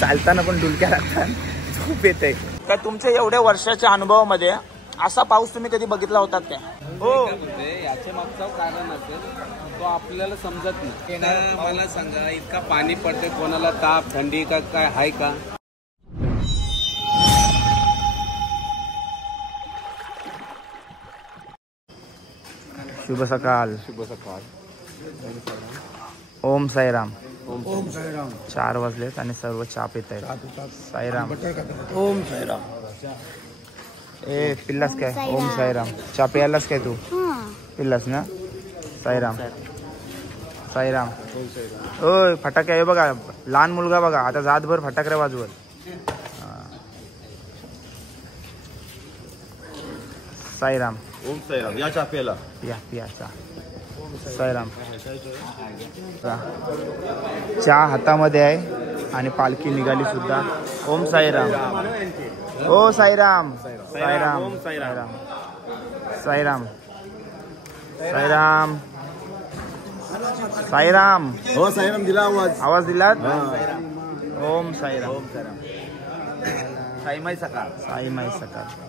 चालताना पण डुलक्या लागतात, झोप येते. काय तुमच्या एवढ्या वर्षाच्या अनुभवामध्ये असा पाऊस तुम्ही कधी बघितला होतात काय? हो, याचे मागचं कारण असेल तो आपल्याला समजत नाही. मला सांगा, इतका पाणी पडते, कोणाला ताप थंडी का काय आहे का? शुभ सकाळ. शुभ सकाळ. ओम साईराम. ओम साईराम. 4 वाजलेत आणि सर्व चहा पित आहेत. साईराम. ओम साईराम. ए पिल्लास काय? ओम साईराम. चहा प्यायलास काय तू? पिल्लास ना? साईराम. साईराम. ओय फटाके आहे बघा, लहान मुलगा बघा आता जातभर फटाके वाजवत. साईराम. ओम साईराम. या चहा प्यायला. या पिया चहा. साईराम. चहा हातामध्ये आहे आणि पालखी निघाली सुद्धा. ओम साईराम. ओ साईराम. साईराम. साईराम. साईराम. साईराम. साईराम. हो साईराम दिला आवाज. आवाज दिलात? ओम साईराम. ओम साईराम. साईमाई सकाळ. साईमाई सकाळ.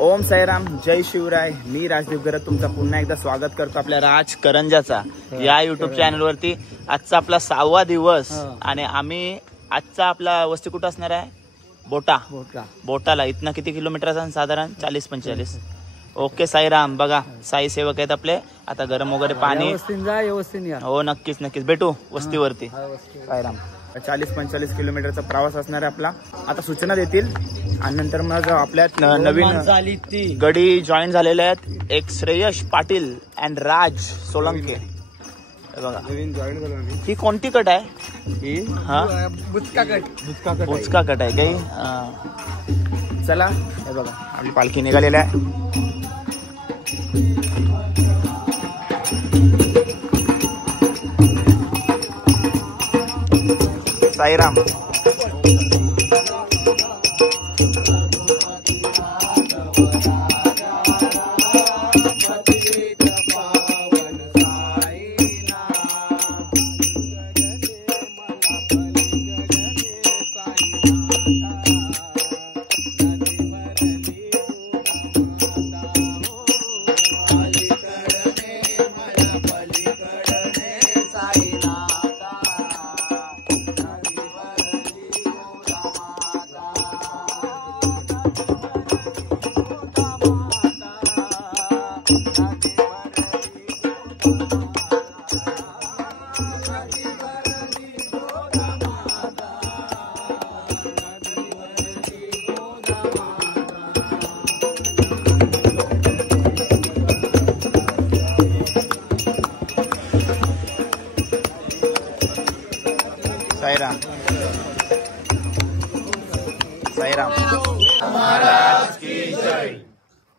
ओम साईराम. जय शिवराय. मी राजदीप गरत तुमचं पुन्हा एकदा स्वागत करतो आपल्या राज करंजाचा या युट्यूब चॅनल वरती. आजचा आपला 6वा दिवस आणि आम्ही आजचा आपला वस्ती कुठं असणार आहे? बोटा. बोटाला. इथनं किती किलोमीटर साधारण? 40-45. ओके साईराम. बघा साई सेवक आहेत आपले. आता गरम वगैरे पाणी. हो नक्कीच नक्कीच भेटू वस्तीवरती. साईराम. 40-45 किलोमीटरचा प्रवास असणार आहे आपला. आता सूचना देतील आणि नंतर मग आपल्या नवीन गडी जॉईन झालेले आहेत. एक श्रेयश पाटील अँड राज सोलंके. बघा ही कोणती कट आहे? ही बुचका कट आहे काही. चला हे बघा आपली पालखी निघालेली आहे. साईराम. साईराम. साईराम.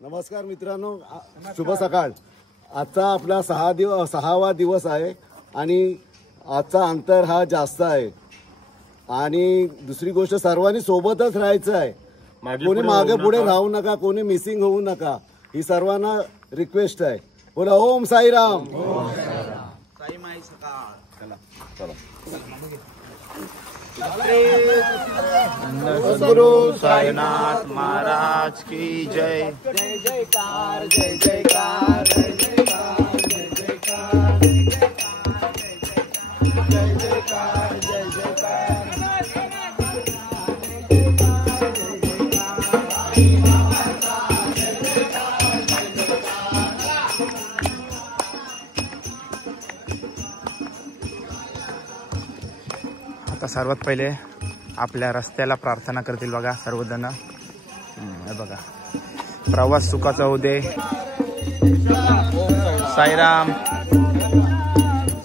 नमस्कार मित्रांनो, शुभ सकाळ. आजचा आपला 6वा दिवस आहे आणि आजचा अंतर हा जास्त आहे. आणि दुसरी गोष्ट, सर्वांनी सोबतच राहायचं आहे. कोणी मागे पुढे राहू नका, कोणी मिसिंग होऊ नका, ही सर्वांना रिक्वेस्ट आहे. बोला ओम साईराम. साईमाई सकाळ. चला. गुरु साईनाथ महाराज की जय. जय जयकार. जय जयकार. जय जयकार. जय जयकार. जय जयकार. जय जयकार. आता सर्वात पहिले आपल्या रस्त्याला प्रार्थना करतील बघा सर्वजण. हे बघा प्रवास सुखाचा होऊ दे. साईराम.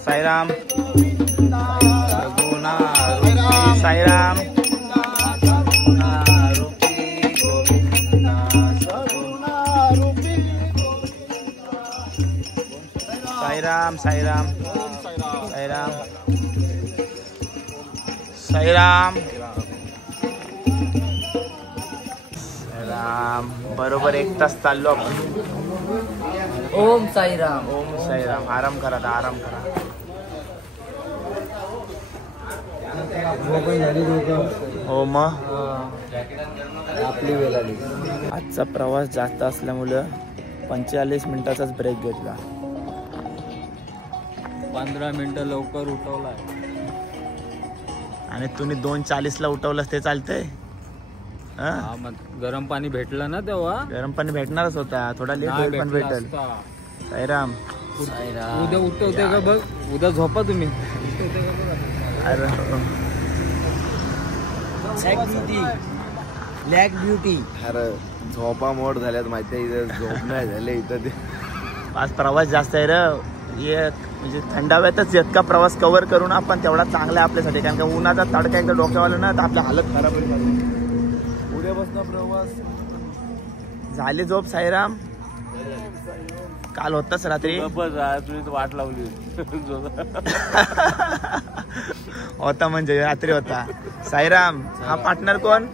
साईराम. साईराम. साईराम. साईराम. साईराम. साईराम. साईराम. बरोबर 1 तास चाललो आपण. ओम साईराम. ओम साईराम. आराम करा आता, आराम करा. हो मग आपली वेळ आली. आजचा प्रवास जास्त असल्यामुळं 45 मिनिटाचाच ब्रेक घेतला. 15 मिनिटं लवकर उठवलाय आणि तुम्ही 2:40ला उठवलंस ते चालतंय. हा, मग गरम पाणी भेटलं ना तेव्हा. गरम पाणी भेटणारच होता, थोडा लेट नाही होईल पण भेटला भेटेल. असता. साईराम. उद्या उठवते का बघ, उद्या झोपा तुम्ही. उठवते का बघ. अरे ब्लॅक ब्युटी. अरे झोपा मोड झाल्यात माहिती आहे, झोप नाही झाले इथं ते. आज प्रवास जास्त आहे रे. म्हणजे थंडाव्यातच इतका प्रवास कव्हर करून आपण तेवढा चांगला आहे आपल्यासाठी. कारण का उन्हाचा तडका एकदा डोक्यावाला ना तर आपली हालत खराब होईल. उद्यापासून प्रवास झाली झोप साईराम? काल होताच रात्री वाट लावली होता, म्हणजे रात्री होता. साईराम. हा पार्टनर कोण?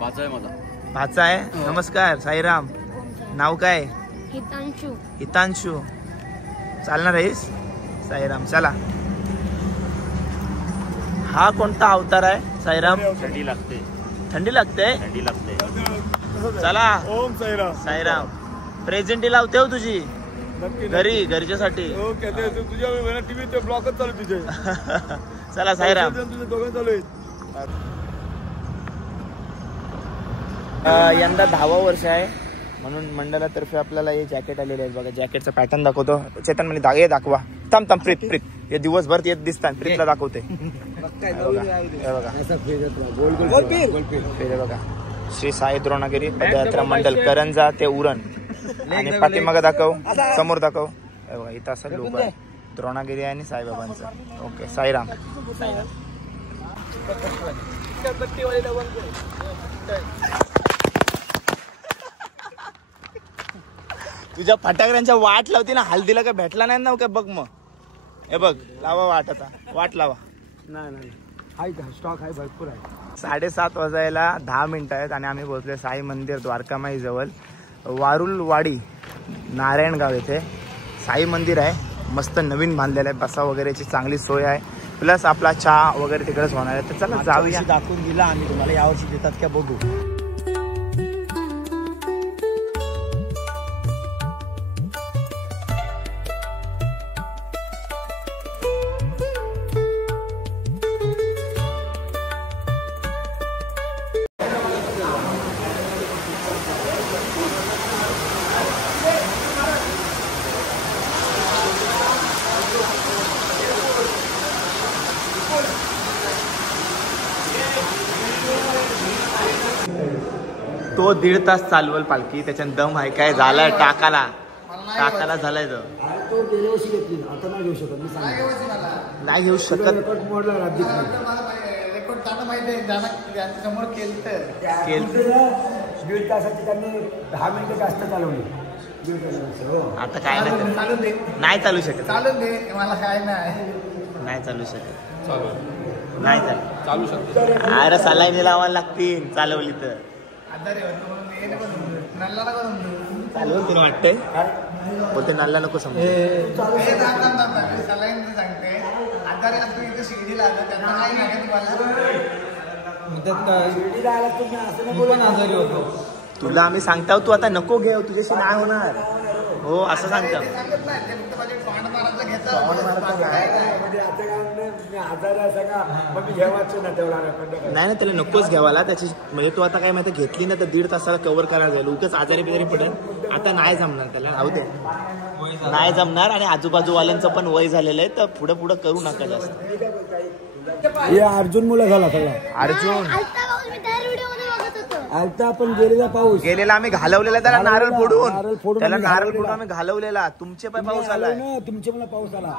भाचा आहे माझा. भाचा आहे. नमस्कार साईराम. नाव काय? हितांशू. हितांशू. चालणार आहेस? साईराम चला. हा कोणता अवतार आहे साईराम? थंडी लागते. थंडी लागते? थंडी लागते. चला. ओम साईराम. साईराम. प्रेझेंटी लावते हो तुझी घरी, घरच्यासाठी. तुझ्या टीव्ही ते ब्लॉकच चालू तुझे. चला साईराम. तुझे दोघं चालू आहेत. यंदा 10वा वर्ष आहे म्हणून मंडळातर्फे आपल्याला हे जॅकेट आलेले आहेत बघा. जॅकेटचं पॅटर्न दाखवतो. चेतन म्हणे हे दाखवा. थांब प्रीत हे दिवसभर येत दिसतात. प्रीतला दाखवते. हे बघा श्री साई द्रोणागिरी पदयात्रा मंडळ करंजा ते उरण. आणि पाठीमागं दाखव, समोर दाखव. हे बघा इथं असं लोक आहे. द्रोणागिरी आणि साईबाबांचं. ओके साईराम. तुझ्या फटाकड्यांच्या वाट लावती ना, हल्दीला काय भेटला नाही ना काय बघ. मग हे बघ लावा वाट, आता वाट लावा. नाही हाय का स्टॉक आहे, भरपूर आहे. 7:30 वाजायला 10 मिनिटं आहेत आणि आम्ही पोहोचले साई मंदिर द्वारकामाई जवळ वारुलवाडी नारायणगाव येथे साई मंदिर आहे. मस्त नवीन बांधलेलं आहे. बसा वगैरेची चांगली सोय आहे. प्लस आपला चहा वगैरे तिकडेच होणार आहे. तर चला जाऊया. दाखवून दिला आम्ही तुम्हाला, यावर्षी देतात का बघू. तो 1.5 तास चालवल पालखी. त्याच्यात दम आहे काय झालाय टाकाला झालाय. तो गेल्या वर्षी घेतली, आता नाही घेऊ शकत. मी सांगितलं नाही घेऊ शकत. रेकॉर्ड मोडला राज्यात. दीड तासाची त्यांनी 10 मिनिटं जास्त चालवली. आता काय नाही चालू शकत. मला काय नाही चालू शकत. नाही चालू शकत. अरे सलाईन लावायला लागतील चालवली तर. चालवून तुला वाटतंय बोलते नाला नको समज. तुला आम्ही सांगताव तू आता नको घेऊ, तुझ्याशी नाही होणार. हो असं सांगता. नाही ना त्याला नकोच घ्यावाला त्याची. म्हणजे तू आता काय माहिती घेतली ना तर 1.5 तासाला कव्हर करायला जाईल. उगाच आजारी बिजारी पडेल. आता नाही जमणार त्याला, राहू दे. नाही जमणार. आणि आजूबाजूवाल्यांचं पण वय झालेलं आहे तर पुढं करू नका जास्त. हे अर्जुन मुलं झाला सगळा. अर्जुन आता आपण गेलेला आम्ही घालवलेला त्याला नारळ फोडून. त्याला नारळ फोडून आम्ही घालवलेला. तुमचे पण पाऊस आला तुमचे मला पाऊस आला.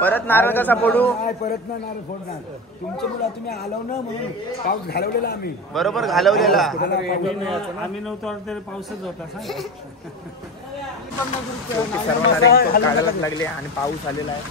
परत नारळ कसा फोडू? परत ना नारळ फोडणार. तुमचे मुलं तुम्ही आलो ना म्हणून पाऊस घालवलेला आम्ही. बरोबर घालवलेला. आम्ही नव्हतो तरी पाऊसच होता. सर्व काढायला लागले आणि पाऊस आलेला आहे.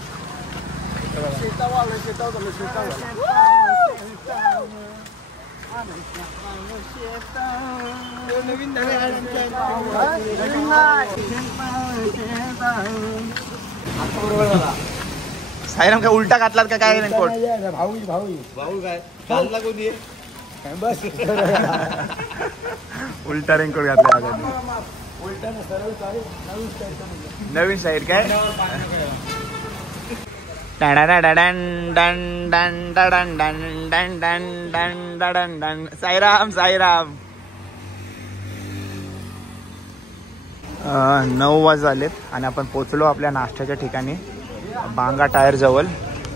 साईराम काय उलटा घातलात का काय रेनकोट? भाऊ काय चालला कोणी बस उलटा रेनकोट घातला. नवीन शाहीर काय? साईराम साईराम. 9 वाजले आलेत आणि आपण पोचलो आपल्या नाश्त्याच्या ठिकाणी बांगा टायर जवळ.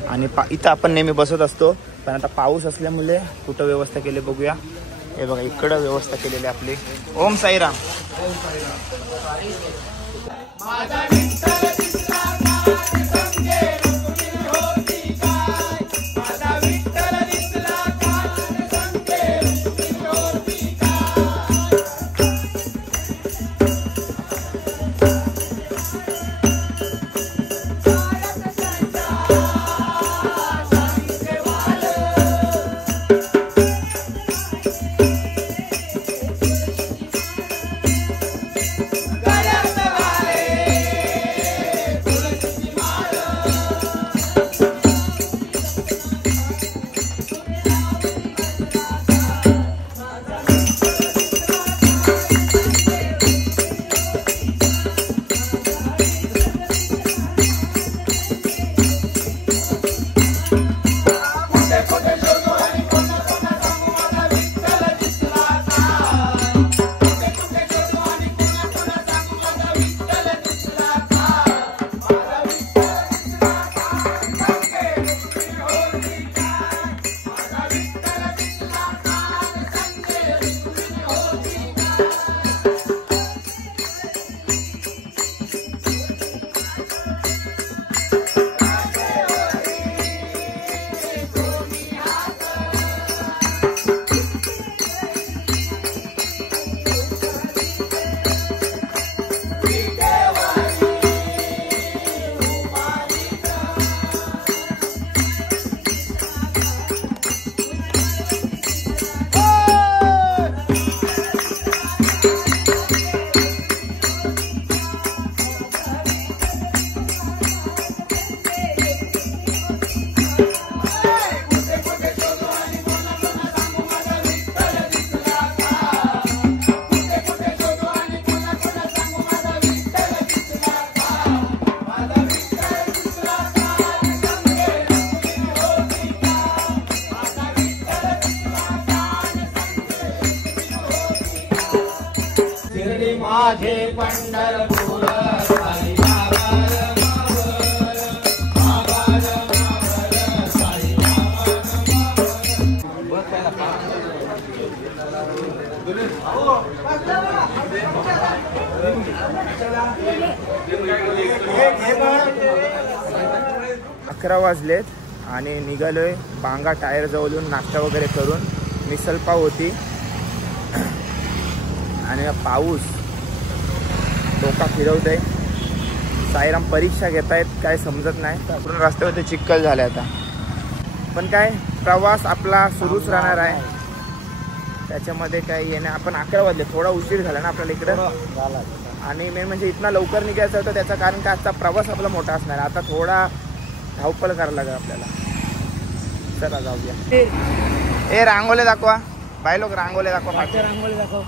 आणि इथं आपण नेहमी बसत असतो, पण आता पाऊस असल्यामुळे कुठं व्यवस्था केली बघूया. हे बघा इकडं व्यवस्था केलेली आपली. ओम साईराम. माझे पंढरपूर अकरा वाजलेत आणि निघालोय बांगा टायर जवळून नाश्ता वगैरे करून. मिसळपाव होती आणि पाऊस डोका फिरवत आहे. साईराम परीक्षा घेत आहेत, काय समजत नाही. पूर्ण रस्त्यावरती चिखल झाले आता. पण काय प्रवास आपला सुरूच राहणार आहे, त्याच्यामध्ये काय येणे. आपण 11 वाजले, थोडा उशीर झाला ना आपल्याला इकडं. आणि मेन म्हणजे इथनं लवकर निघायचं होतं, त्याचं कारण का आजचा प्रवास आपला मोठा असणार. आता थोडा धावपळ करायला लागेल आपल्याला. चला जाऊया. ए रांगोले दाखवा बाय लोक, रांगोले दाखवा. रांगोळी दाखव.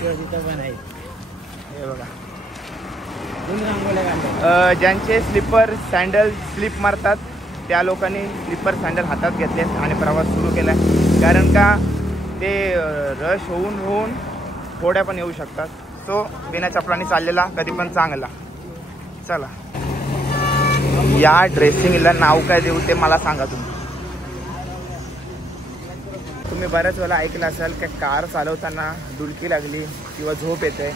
हे बघा रांगोळ्या ज्यांचे स्लीपर सँडल स्लिप मारतात त्या लोकांनी स्लीपर सँडल हातात घेतले आणि प्रवास सुरू केला. कारण का ते रश होऊन थोड्या पण येऊ शकतात. सो बिना चपलांनी चाललेला कधी पण चांगला. चला, या ड्रेसिंगला नाव काय देऊ ते मला सांगा तुम्ही. तुम्ही बऱ्याच वेळा ऐकलं असाल की कार चालवताना डुलकी लागली किंवा झोप येते.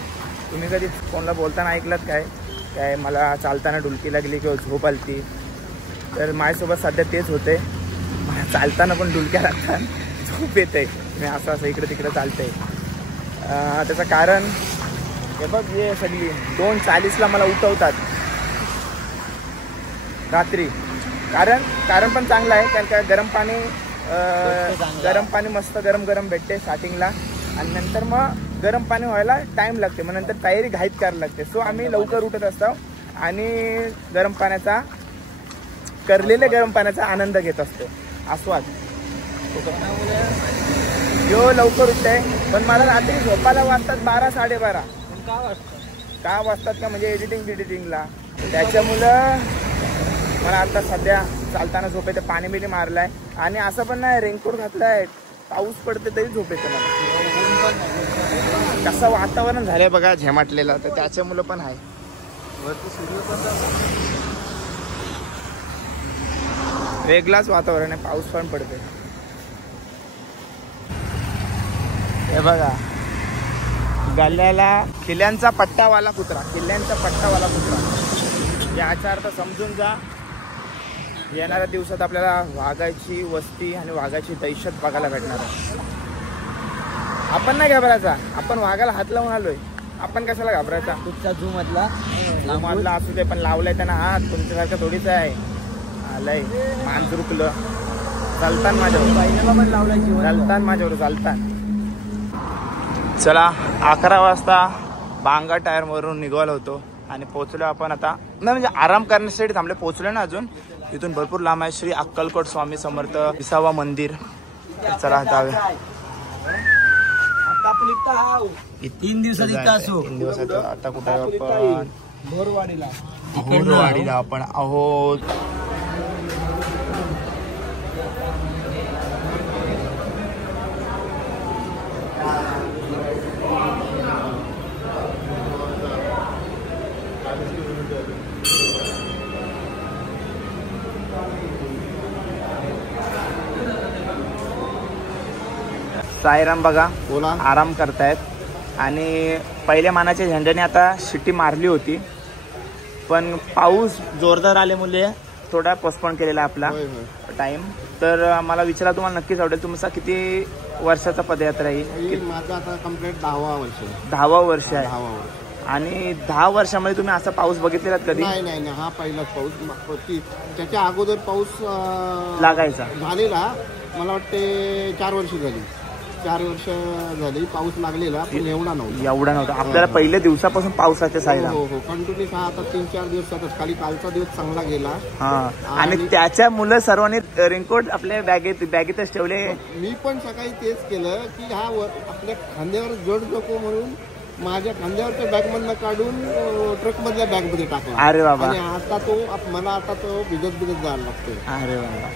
तुम्ही कधी कोणाला बोलताना ऐकलं काय मला चालताना डुलकी लागली किंवा झोप आलती? तर माझ्यासोबत सध्या तेच होते. मला चालताना पण डुलक्या लागतात, झोप येते. मी असं इकडे तिकडे चालते. त्याचं कारण हे बघ, हे सगळी 2:40ला मला उठवतात रात्री. कारण पण चांगलं आहे, कारण का गरम पाणी मस्त गरम भेटते स्टार्टिंगला, आणि नंतर मग गरम पाणी व्हायला टाइम लागते, मग नंतर तयारी घाईत करायला लागते. सो आम्ही लवकर उठत असतो आणि करलेल्या गरम पाण्याचा आनंद घेत असतो, आस्वाद. यो लवकर उठते, पण मला रात्री झोपायला वाजतात 12-12:30. का वाजतात का म्हणजे एडिटिंगला, त्याच्यामुळं मला आता सध्या चालताना झोप येते. पाणी बिणी मारलाय आणि असं पण नाही, रेनकोट घातलाय, पाऊस पडते तरी झोप येते मला. कसं वातावरण झालंय बघा झेमाटलेलं, तर त्याच्यामुळं पण आहे. वेगळाच वातावरण आहे, पाऊस पण पडते. हे बघा गल्ल्याला किल्ल्यांचा पट्टावाला कुत्रा, याचा अर्थ समजून जा. येणाऱ्या दिवसात आपल्याला वाघाची वस्ती आणि वाघाची दहशत बघायला भेटणार आहे. आपण नाही घाबरायचा, आपण वाघाला हात लावून आलोय, आपण कशाला घाबरायचा. कुठचा झू मधला असू दे, पण लावलाय त्यांना हात, तुमच्यासारखं थोडीच आहे. आलंय मान रुकलं, चालतान माझ्यावर, पण लावलाय चालतान. चला 11 वाजता बांगा टायरवरून निघालो होतो आणि पोहोचलो आपण आता, नाही म्हणजे आराम करण्यासाठी थांबले, पोहोचलो ना अजून. इथून भरपूर लांब आहे श्री अक्कलकोट स्वामी समर्थ 20वा मंदिर. चला जाऊया. 3 दिवसात इथं असो. 3 दिवस आता कुठे आपण भोरवाडीला आपण आहोत. साईराम बघा बोला. आराम करतायत आणि पहिल्या मानाच्या झेंड्याने आता शिट्टी मारली होती, पण पाऊस जोरदार आल्यामुळे थोडा पोस्टपोन केलेला आपला टाइम. तर मला विचारा, तुम्हाला नक्कीच आवडेल, तुमचा किती वर्षाचा पदयात्रा आहे? माझा आता कंप्लीट 10वा वर्ष. 10वा वर्ष आहे. 10वा वर्ष. आणि 10 वर्षामध्ये तुम्ही असा पाऊस बघितलेला कधी? नाही, हा पहिलाच पाऊस. त्याच्या अगोदर पाऊस लागायचा झालेला, मला वाटते 4 वर्ष झाली. 4 वर्ष झाली पाऊस लागलेला, पण एवढा नव्हता. आपल्याला पहिल्या दिवसापासून पावसाच्या साईला. हो, कंटिन्यूस हा आता 3-4 दिवसातच. खाली कालचा दिवस चांगला गेला. आणि त्याच्यामुळे सर्वांनी रेनकोट आपल्या बॅगेतच ठेवले. मी पण सकाळी तेच केलं की हा आपल्या खांद्यावर जड नको म्हणून माझ्या खांद्यावरच्या बॅग मधनं काढून ट्रक मधल्या बॅग मध्ये टाकला. अरे बाबा. आणि मला आता तो भिजत जायला लागतोय. अरे बाबा.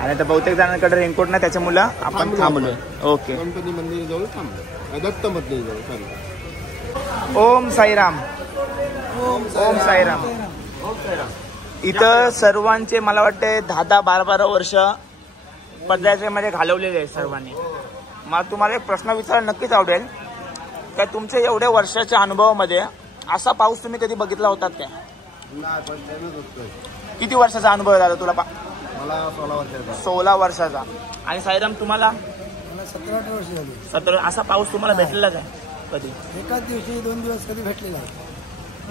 आणि आता बहुतेक जणांकडे रेनकोट नाही, त्याच्यामुळे आपण थांबलोय. ओके. गणपती मंदिराजवळ थांबलो, दत्त मंदिराजवळ. सॉरी. ओम साईराम. ओम साईराम. इथं सर्वांचे मला वाटते 10-12 वर्ष पदयात्रेमध्ये घालवलेले आहेत सर्वांनी. मला तुम्हाला एक प्रश्न विचारायला नक्कीच आवडेल, का तुमच्या एवढ्या वर्षाच्या अनुभवामध्ये असा पाऊस तुम्ही कधी बघितला होतात काय? किती वर्षाचा अनुभव झाला तुला? मला 16 वर्षाचा. 16 वर्षाचा. आणि साईराम तुम्हाला? मला 17-18 वर्ष झाली. 17. असा पाऊस तुम्हाला भेटलेला काय कधी? एकाच दिवशी 2 दिवस कधी भेटलेला आहे.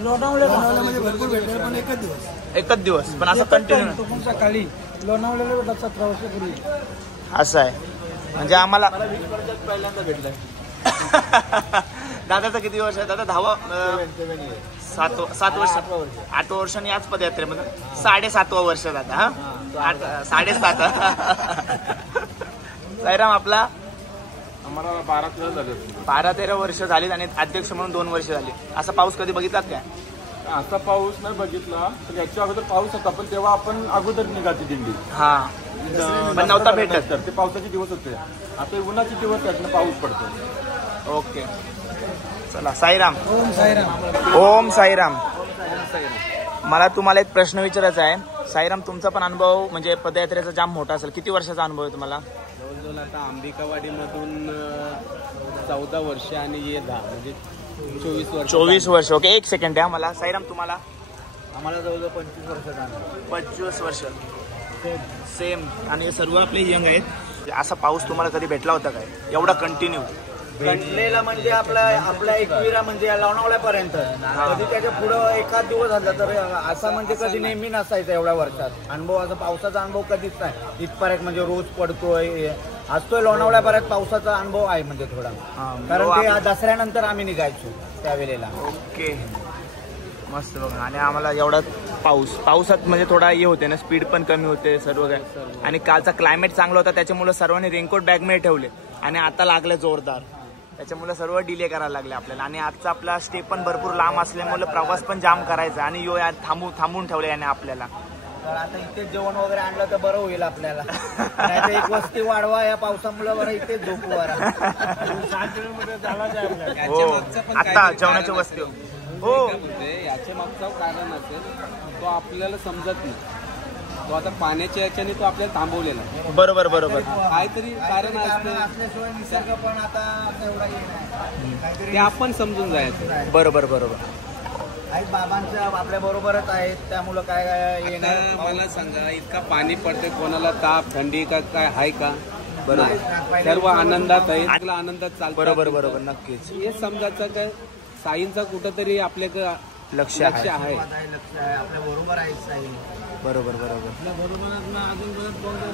लोणावळ्यामध्ये भरपूर भेटले, पण एकच दिवस. पण असं कंटिन्यू सकाळी लोणावळ्याला भेटला 17 वर्षापूर्वी. असं आहे म्हणजे आम्हाला पहिल्यांदा भेटलाय. दादाचं किती वर्ष आहे? दादा 7 वर्ष. 8 वर्षांनी याच पदयात्रेमध्ये 7.5वा वर्ष दादा. हा 7.5. साईराम आपला? आम्हाला 12-13 वर्ष झाली आणि अध्यक्ष म्हणून 2 वर्ष झाली. असा पाऊस कधी बघितलात काय? असा पाऊस नाही बघितला, पण याच्या अगोदर पाऊस होता, पण तेव्हा आपण अगोदर निघायची दिंडी. हा पण नव्हता भेटत. ते पावसाचे दिवस होते. आता उन्हाचे दिवस आहेत ना, पाऊस पडतो. ओके. चला साईराम. ओम साईराम. ओम साईराम. मला तुम्हाला एक प्रश्न विचारायचा आहे. साईराम, तुमचा पण अनुभव म्हणजे पदयात्रेचा जाम मोठा असेल. किती वर्षाचा अनुभव आहे तुम्हाला? जवळजवळ आता अंबिकावाडीमधून 14 वर्ष आणि हे 10 म्हणजे 24 वर्ष. ओके. 1 सेकंड द्या मला. साईराम तुम्हाला? आम्हाला जवळजवळ 25 वर्षाचा अनुभव. 25 वर्ष. सेम. आणि सर्व आपले यंग आहेत. असा पाऊस तुम्हाला कधी भेटला होता काय एवढा कंटिन्यू? कंटलेला म्हणजे आपला एकविरा म्हणजे लोणावळ्यापर्यंत कधी त्याच्या पुढं एखाद दिवस झाला तर असा म्हणजे कधी नेहमी नसायचा एवढ्या वर्षात अनुभव. असा पावसाचा अनुभव कधीच नाही इथपर्यंत म्हणजे रोज पडतोय असतोय लोणावळ्यापर्यंत पावसाचा अनुभव आहे म्हणजे थोडा. कारण ते दसऱ्यानंतर आम्ही निघायचो त्यावेळेला. ओके मस्त बघा. आणि आम्हाला एवढा पावसात म्हणजे थोडा हे होते ना, स्पीड पण कमी होते सर्व काय. आणि कालचा क्लायमेट चांगला होता त्याच्यामुळे सर्वांनी रेनकोट बॅगमध्ये ठेवले आणि आता लागले जोरदार त्याच्यामुळे सर्व डिले करायला लागले आपल्याला. आणि आजचा आपला स्टे पण भरपूर लांब असल्यामुळे प्रवास पण जाम करायचा आणि यो यार थांबून ठेवले याने आपल्याला. तर आता इथेच जेवण वगैरे आणलं तर बरं होईल आपल्याला. नाहीतर एक वस्ती वाढवा या पावसामुळे बरं इथेच झोपू बरं. 7 किलोमीटर चालायचं हो आता जेवणाची वस्ती. हो याच्या मागचं कारण असेल तो आपल्याला समजत नाही. तो आता पाण्याच्या याच्याने तो आपल्याला थांबवलेला. बरोबर काहीतरी कारण असल्याशिवाय निसर्ग पण आता एवढा ते आपण समजून जायचं. बरोबर आहेत बाबांच्या आपल्या बरोबरच आहेत त्यामुळं काय येणार. मला सांगा इतका पाणी पडतंय कोणाला ताप थंडी का काय आहे का? बरोबर सर्व आनंदात आहे आनंदात चालतं. बरोबर नक्कीच. हे समजायचं काय साईंचा कुठंतरी आपल्याकडे लक्ष आहे. आपल्या बरोबर आहे साई. बरोबर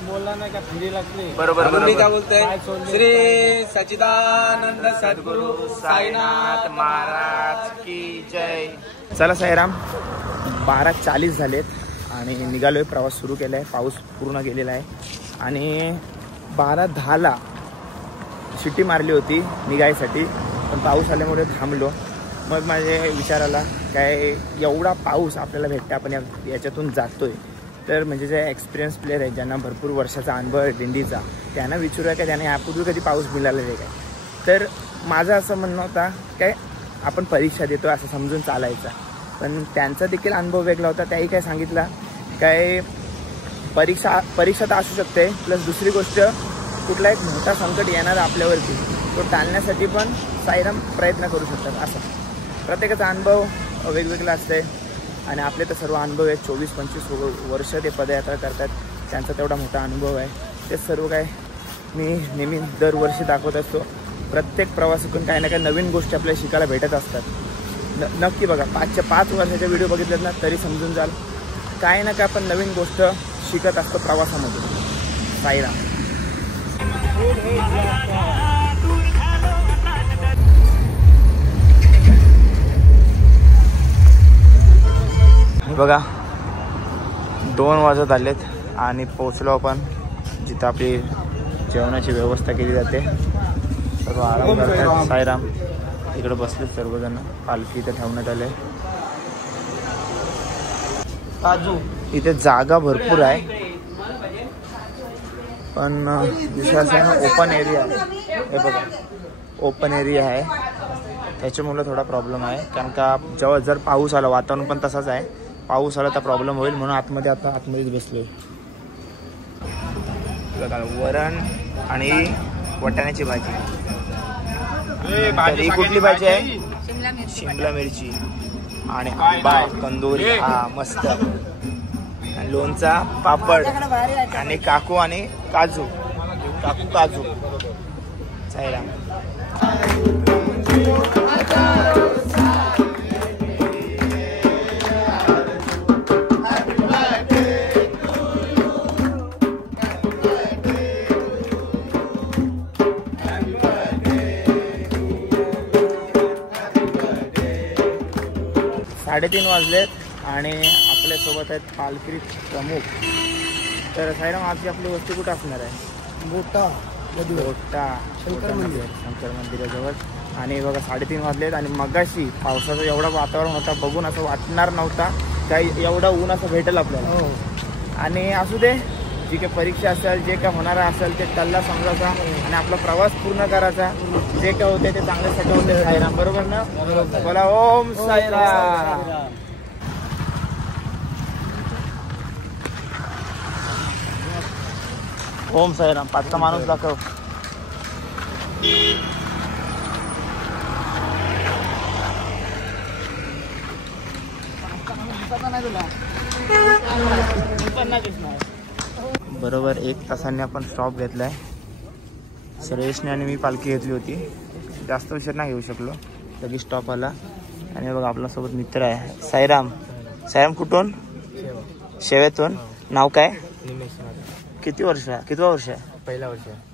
बोलला नाही का फिरी लागली. बरोबर काय बोलतोय श्री सच्चिदानंद सद्गुरु साईनाथ महाराज की जय. चला साईराम 12:40 झालेत आणि निघालोय. प्रवास सुरू केलाय. पाऊस पूर्ण गेलेला आहे आणि 12:10ला शिट्टी मारली होती निघायसाठी पण पाऊस आल्यामुळे थांबलो. मग माझ्या विचाराला काय एवढा पाऊस आपल्याला भेटते आपण याच्यातून जातोय तर म्हणजे जे एक्सपिरियन्स प्लेयर आहेत ज्यांना भरपूर वर्षाचा अनुभव आहे दिंडीचा त्यांना विचारूया का त्याने यापूर्वी कधी पाऊस मिळालेला आहे काय. तर माझं असं म्हणणं होता काय आपण परीक्षा देतो असं समजून चालायचा. पण त्यांचा देखील अनुभव वेगळा होता. त्याही काय सांगितलं काय परीक्षा तर असू शकते प्लस दुसरी गोष्ट कुठला एक मोठा संकट येणार आपल्यावरती तो टाळण्यासाठी पण साईराम प्रयत्न करू शकतात. असं प्रत्येकाचा अनुभव वेगवेगळा असतंय आणि आपले तर सर्व अनुभव आहेत. 24-25 वर्ष ते पदयात्रा करतात त्यांचा तेवढा मोठा अनुभव आहे. ते सर्व काय मी नेहमी दरवर्षी दाखवत असतो. प्रत्येक प्रवासातून काही ना काही नवीन गोष्टी आपल्याला शिकायला भेटत असतात. नक्की बघा 5 वर्षाचे व्हिडिओ बघितलेत ना तरी समजून जाल काय ना काय आपण नवीन गोष्ट शिकत असतो प्रवासामधून. साईराम. बघा 2 वाजत आलेत आणि पोचलो आपण जिथं आपली जेवणाची व्यवस्था केली जाते. सर्व आराम करतात. साईराम इकडे बसलेत सर्वजण. पालखी इथे ठेवण्यात आले. काजू इथे जागा भरपूर आहे पण दुसरं असं आहे ना ओपन एरिया आहे. हे बघा ओपन एरिया आहे त्याच्यामुळे थोडा प्रॉब्लेम आहे कारण का जेव्हा जर पाऊस आला वातावरण पण तसाच आहे पाऊस आला तर प्रॉब्लेम होईल म्हणून आतमध्येच बसलोय. बघा वरण आणि वाटाण्याची भाजी. ही कुठली भाजी आहे? शिमला मिरची आणि आंबा तंदुरी. हा मस्त. लोणचा पापड आणि काकू आणि काजू. साईराम. साडेतीन वाजलेत आणि आपल्यासोबत आहेत पालखी प्रमुख. तर साईराम आजची आपली वस्ती कुठं असणार आहे? मोठा शंकर मंदिराजवळ. आणि बघा 3:30 वाजलेत आणि मगाशी पावसाचं एवढं वातावरण होता बघून असं वाटणार नव्हता काही एवढं ऊन असं भेटेल आपल्याला. आणि असू दे जी काही परीक्षा असेल जे काय होणार असेल ते त्याला समजायचा आणि आपला प्रवास पूर्ण करायचा. जे काय होते ते चांगल्यासाठी होते. साईराम बरोबर ना? बोला ओम साईराम. ओम साईराम. 5चा माणूस दाखव. बरोबर 1 तासाने आपण स्टॉप घेतलाय. सुरेशने आणि मी पालखी घेतली होती जास्त उशीर नाही घेऊ शकलो, लगेच स्टॉप आला. आणि बघा आपल्यासोबत मित्र आहे साईराम. साईराम कुठून? शेवेतून. नाव काय? किती वर्ष आहे?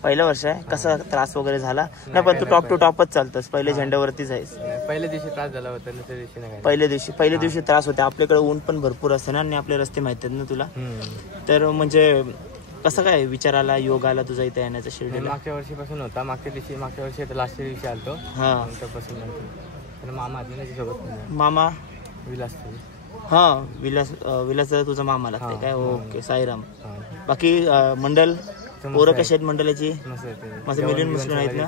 पहिलं वर्ष आहे. कसा त्रास वगैरे झाला? नाही पण तू टॉप टू टॉपच चालतस, पहिले झेंड्यावरतीच आहेस. पहिल्या दिवशी त्रास झाला होता, दुसऱ्या दिवशी नाही. पहिल्या दिवशी त्रास होते. आपल्याकडे ऊन पण भरपूर असते ना आणि आपले रस्ते माहिती आहेत ना तुला. तर म्हणजे कसं काय विचार आला, योग आला तुझा इथे येण्याचा शेड्यूल? मागच्या वर्षीपासून होता. मागच्या वर्षी लास्ट दिवशी आलतो. मामा सोबत. मामा विलास. हा विलास तुझा मामा लागते काय? ओके. साईराम. बाकी मंडल पोरं कशी आहेत मंडळाची? मस्त मिलियन मुस्लिम आहेत ना?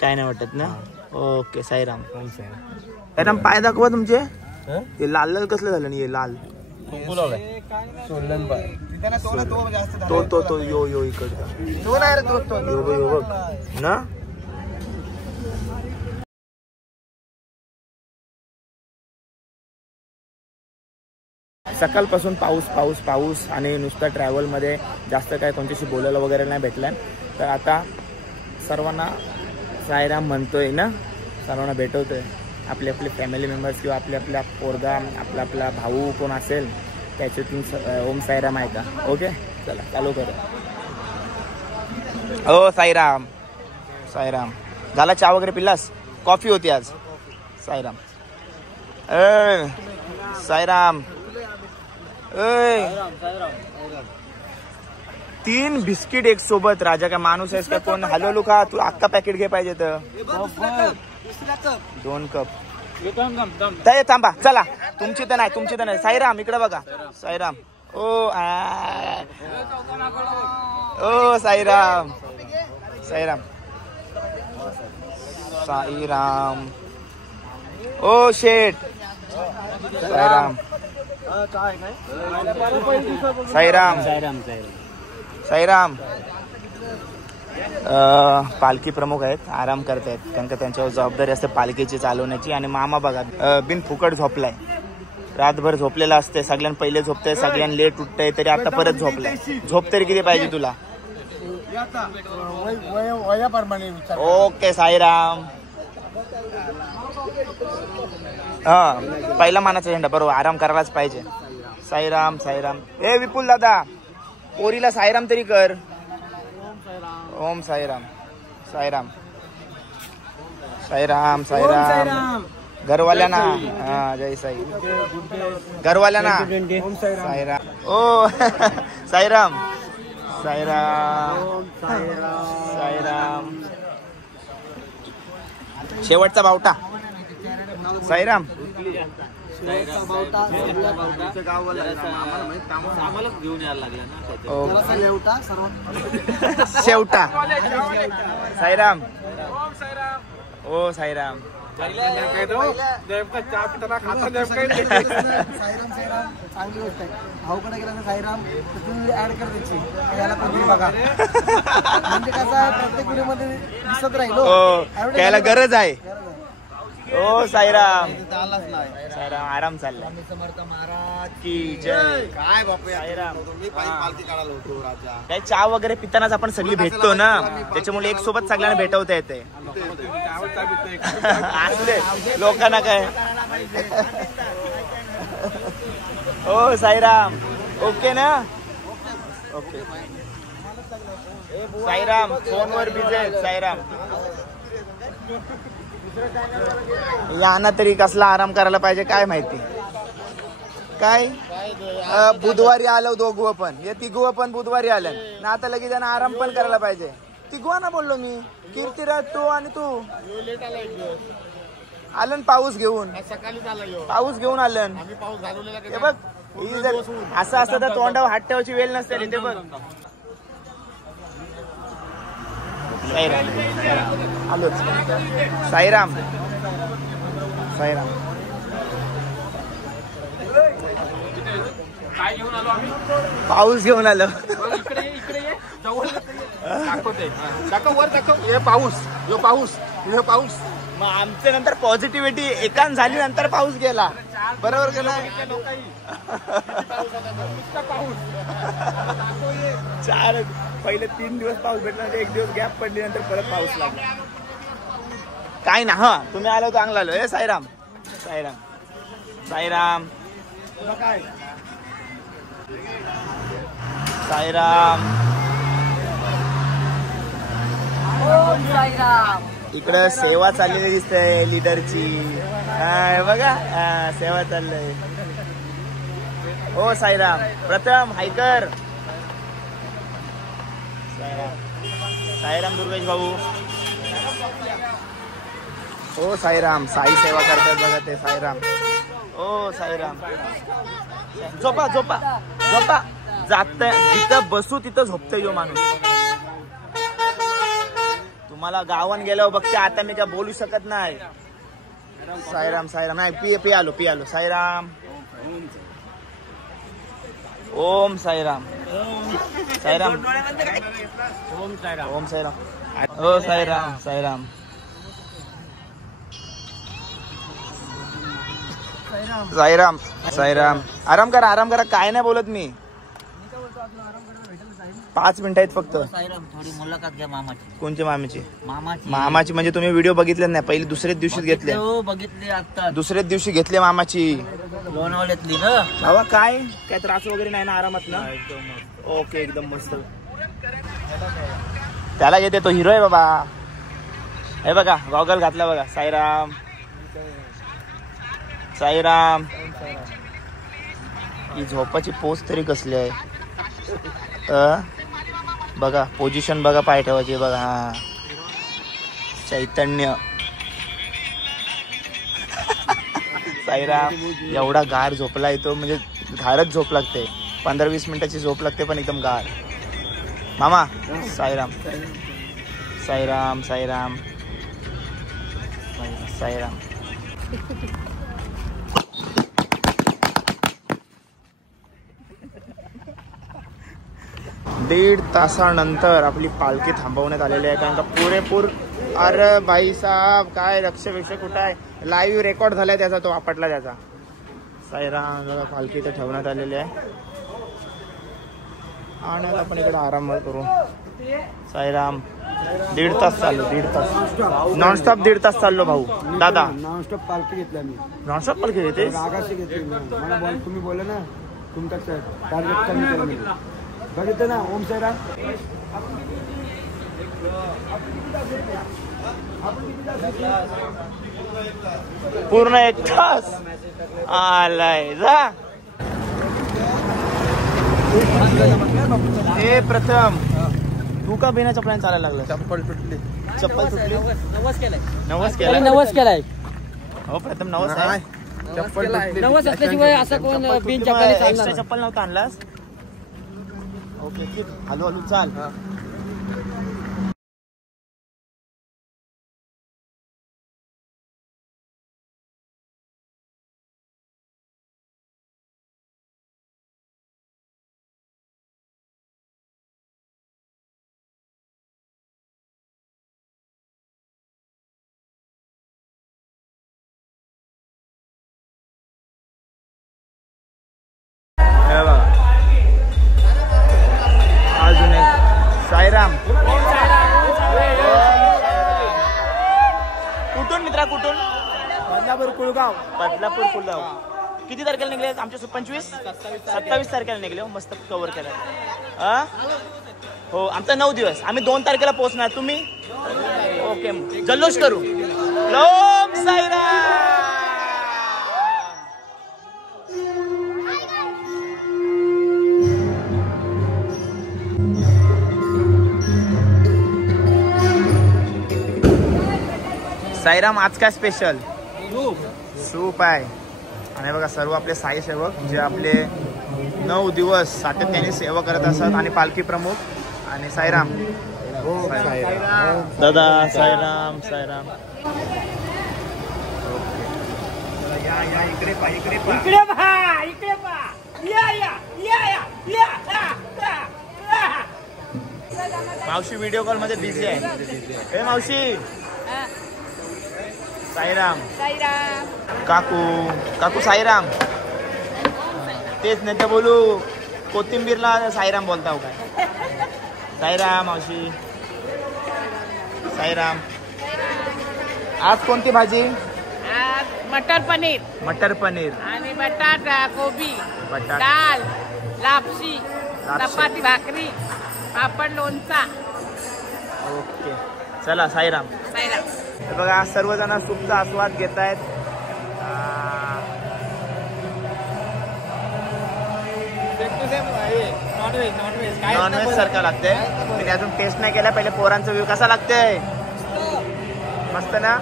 काय नाही वाटत ना? ओके. साईराम. साईराम पाय दाखवा तुमचे. हे लाल लाल कसलं झालं? हे लाल तो यो इकडे ना. सकाळपासून पाऊस आणि नुसतं ट्रॅव्हलमध्ये जास्त काय कोणत्याशी बोलायला वगैरे नाही भेटलं. तर आता सर्वांना साईराम म्हणतोय ना, सर्वांना भेटवतोय. आपले फॅमिली मेंबर्स किंवा आपल्या पोरगा आपला भाऊ कोण असेल त्याच्यातून ओम साईराम आहे का? ओके चला चालू करू. हो साईराम. झाला चहा वगैरे पिल्लास? कॉफी होती आज. साईराम. साईराम. 3 बिस्किट एक सोबत. राजा काय माणूस आहेस का? कोण हलवलू का तू? अख्खा पॅकेट घे पाहिजे तर. 2 कप. थांबा चला. तुमची तर नाही. साईराम इकडे बघा. साईराम. ओ साईराम. ओ शेट. साईराम. पालखी प्रमुख आहेत, आराम करतायत कारण का त्यांच्यावर जबाबदारी असते पालखीची चालवण्याची. आणि मामा बघा बिन फुकट झोपलाय. रातभर झोपलेला असते. सगळ्यां पहिले झोपतंय, सगळ्यां लेट उठतंय, तरी आता परत झोपलाय. झोप तरी किती पाहिजे तुला? ओके साईराम. पहिला मानाचा झेंडा बरोबर. आराम करायलाच पाहिजे. साईराम. ए विपुल दादा, पोरीला साईराम तरी कर. ओम साईराम. घरवाल्यांना जय साई. घरवाल्यांना साईराम. ओ साईराम. शेवटचा बावटा साईराम. शेवटा साईराम. ओ साईराम. चांगली गोष्ट आहे. भाऊकडे गेला साईराम ऍड कर त्याची याला पण बघा. म्हणजे कसं आहे प्रत्येक व्हिडिओमध्ये दिसत राहील. त्याला गरज आहे. ओ साईराम. आराम चाललाय. महाराज की जय. काय बापू साईराम. काय चहा वगैरे पितानाच आपण सगळी भेटतो ना, त्याच्यामुळे एक सोबत सगळ्यांना भेटवता येते. असले लोकांना काय. ओ साईराम. ओके ना? ओके साईराम. फोनवर बिझी आहेत साईराम. यांना तरी कसला आराम करायला पाहिजे काय माहिती. काय बुधवारी आलो दोघं पण, हे तिघं पण बुधवारी आलं ना. आता लगेच त्यांना आराम पण करायला पाहिजे. तिघांना बोललो मी. कीर्तिराज तू आणि तू आलं पाऊस घेऊन. आलं हे बघ. असं असतं तर तोंडावर हात ठेवायची वेळ नसते ते बघ. आलोच. साईराम. पाऊस घेऊन आलो. पाऊस मग आमच्या नंतर पॉझिटिव्हिटी एकान झाली, नंतर पाऊस गेला. बरोबर का नाही? पहिले 3 दिवस पाऊस भेटला, नंतर 1 दिवस गॅप पडली, नंतर परत पाऊस लागला. काय ना, हा तुम्ही आलो चांगला आलो. ए साईराम साईराम साईराम काय साईराम. इकडं सेवा चाललेली दिसते लीडरची. हा बघा, सेवा चाललंय. ओ साईराम प्रथम हायकर. साईराम दुर्गेश भाऊ. ओ साईराम, साई सेवा करतात बघा ते साईराम. ओ साईराम. झोपा झोपा झोपा. जात जिथं बसू तिथं झोपतो यो माणूस. तुम्हाला गावान गेल्यावर बघते, आता मी काय बोलू शकत नाही. साईराम साईराम. नाही पी आलो साईराम. ओम साईराम साईराम ओम साईराम. ओ साईराम साईराम साईराम साईराम. आराम करा काय नाही बोलत मी. 5 मिनिटं आहेत फक्त. थोडी मुलाखत घ्या मामाची. कोणती मामीची? मामाची म्हणजे तुम्ही व्हिडिओ बघितले नाही? पहिले दुसऱ्याच दिवशीच घेतले. बघितले आता. दुसऱ्याच दिवशी घेतले मामाची. लोणावळ्यातली ना बाबा. काय त्रास वगैरे नाही ना? आरामात ना? ओके एकदम मस्त. त्याला येते, तो हिरो आहे बाबा. हे बघा गॉगल घातला बघा. साईराम साईराम. ही झोपाची पोच तरी कसली आहे बघा. पोझिशन बघा, पाय ठेवायची बघा. हा चैतन्य. साईराम. एवढा गार झोपला येतो, म्हणजे गारच झोप लागते. 15-20 मिनिटाची झोप लागते, पण एकदम गार. मामा साईराम साईराम साईराम साईराम. दीड तासानंतर आपली पालखी थांबवण्यात आलेली आहे, कारण का पुरेपूर. अरे भाई साहेब, काय रक्षपेक्षा कुठं आहे? लाईव्ह रेकॉर्ड झालाय त्याचा, तो आपटला त्याचा. साईराम पालखी इथे ठेवण्यात आलेली आहे. आणि आपण इकडे आराम करू. साईराम. 1.5 तास चाललो. 1.5 तास नॉनस्टॉप. 1.5 तास चाललो भाऊ. दादा नॉनस्टॉप पालखी घेतला मी. नॉनस्टॉप पालखी घेते? रागाशी घेतली. मला तुम्ही बोला ना, तुमचा टार्गेट कमी केलं. बघितलं ना ओम साईराम. पूर्ण 1 तास आलाय. जा हे प्रथम. तू का बिना चपलाने चालायला लागला? चप्पल तुटली. नवस केलाय. हो प्रथम नवस आहे. नवस असल्याशिवाय असं कोण बिन चपलाने एक्स्ट्रा चप्पल नव्हता आणलास? ओके ठीक. हळू चाल. अजून एक साईराम. कुठून मित्रा? कुठून? बदलापूर कुळगाव. बदलापूर कुळगाव. किती तारखेला निघले? आमच्या 27 तारखेला निघले. मस्त कव्हर केलं. हो आमचा 9 दिवस. आम्ही 2 तारखेला पोहोचणार. तुम्ही? ओके जल्लोष करू. ओम साईराम. साईराम आज काय स्पेशल? सूप आहे. आणि बघा सर्व आपले साई सेवक जे आपले 9 दिवस सातत्याने सेवा करत असतात. आणि पालखी प्रमुख आणि साईराम. दादा साईराम साईराम. या इकडे पहा, इकडे पहा, इकडे पहा, इकडे पहा. मावशी व्हिडिओ कॉल मध्ये बिझी आहे. ए मावशी. साईराम काकू साईराम. तेच नाही तर बोलू कोथिंबीरला साईराम बोलताव काय? साईराम मावशी, साईराम. आज कोणती भाजी? मटर पनीर. मटर पनीर आणि बटाटा, कोबी, बटाटा, डाळ, लापशी, चपाती, भाकरी, पापड, लोणचा. ओके चला साईराम. साईराम. बघा सर्वजण सूपचा आस्वाद घेत आहेत. नॉनव्हेज सारखं लागतंय. मी अजून टेस्ट नाही केला. पहिले पोरांचा व्ह्यू कसा लागतंय? मस्त ना.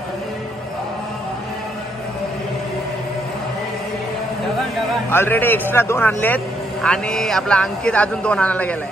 ऑलरेडी एक्स्ट्रा 2 आणलेत आणि आपला अंकित अजून 2 आणायला गेलाय.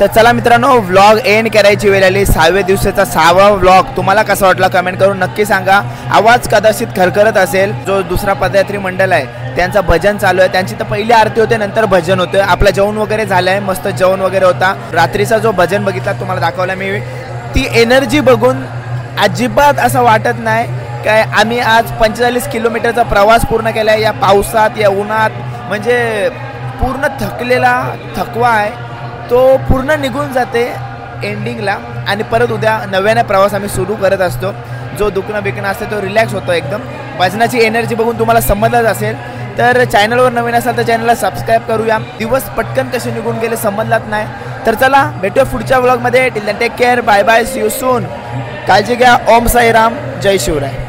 तर चला मित्रांनो, व्लॉग एंड करायची वेळ आली. 6व्या दिवसाचा 6वा व्लॉग तुम्हाला कसा वाटला कमेंट करून नक्की सांगा. आवाज कदाचित खरखरत असेल. जो दुसरा पदयात्री मंडळ आहे त्यांचा भजन चालू आहे. त्यांची तर पहिली आरती होते, नंतर भजन होतं. आपलं जेवण वगैरे झालं आहे, मस्त जेवण वगैरे होता. रात्रीचा जो भजन बघितला तुम्हाला दाखवला मी, ती एनर्जी बघून अजिबात असं वाटत नाही काय आम्ही आज 45 किलोमीटरचा प्रवास पूर्ण केला आहे या पावसात, या उन्हात. म्हणजे पूर्ण थकलेला थकवा आहे तो पूर्ण निघून जाते एंडिंगला. आणि परत उद्या नव्याने प्रवास आम्ही सुरू करत असतो. जो दुखणं बिकणं असते तो रिलॅक्स होतो एकदम. भजनाची एनर्जी बघून तुम्हाला समजलंच असेल. तर चॅनलवर नवीन असाल तर चॅनलला सबस्क्राईब करूया. दिवस पटकन कसे निघून गेले समजलाच नाही. तर चला भेटूया पुढच्या व्लॉगमध्ये. Till then take care, bye bye, see you soon. काळजी घ्या. ओम साईराम, जय शिवराय.